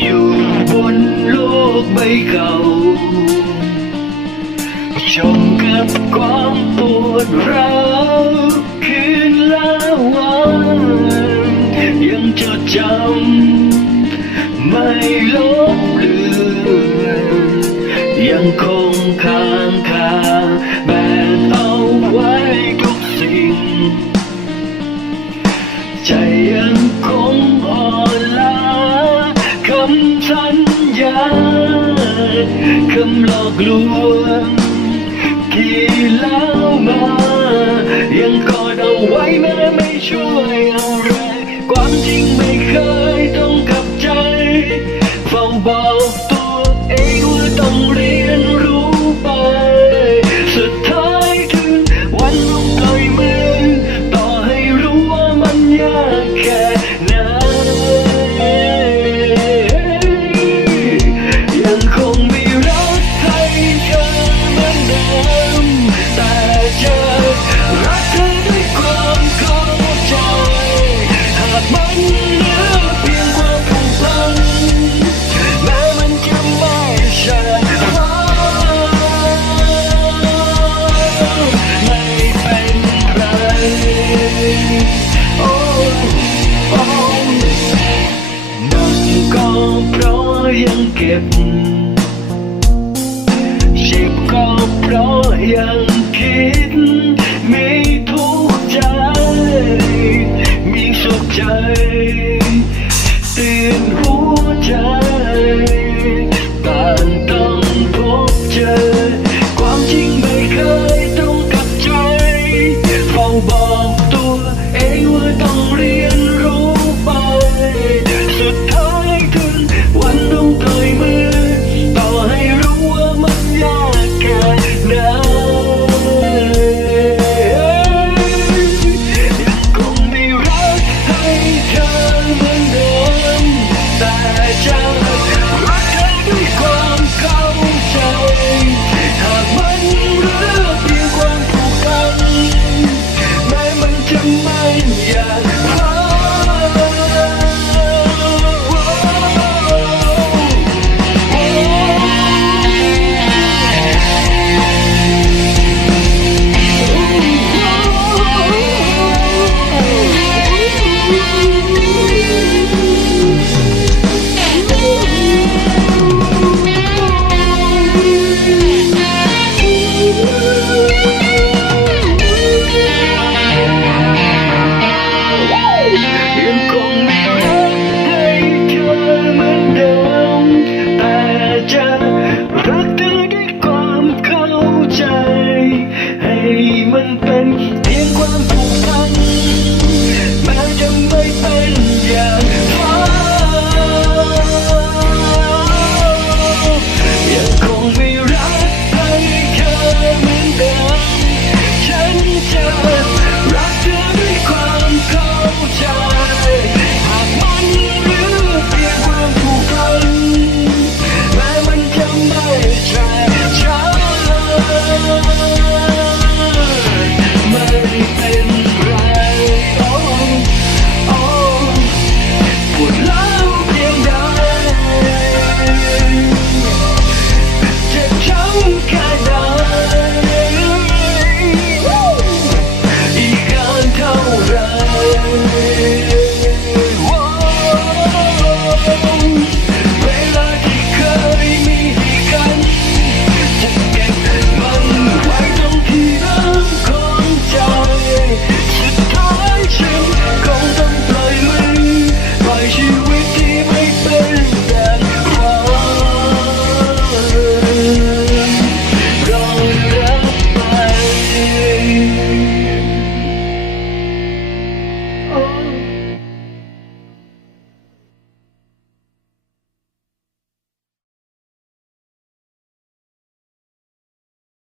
อยู่บนโลกใบเก่าจมกับความปวดร้าวคืนละวันยังจดจำไม่ลบเลือนยังคง คำหลอกลวงกี่แล้วมา ยังกอดเอาไว้แม้ไม่ช่วยอะไร ความจริงไม่เค ยังเก็บเจ็บก็เพราะยังคิด มีทุกใจ มีสุขใจตื่นหัวใจต่างต้องพบเจอ ความจริงไม่เคยต้องกับใจ เฝ้าบอกตัวเองว่าต้องรี London.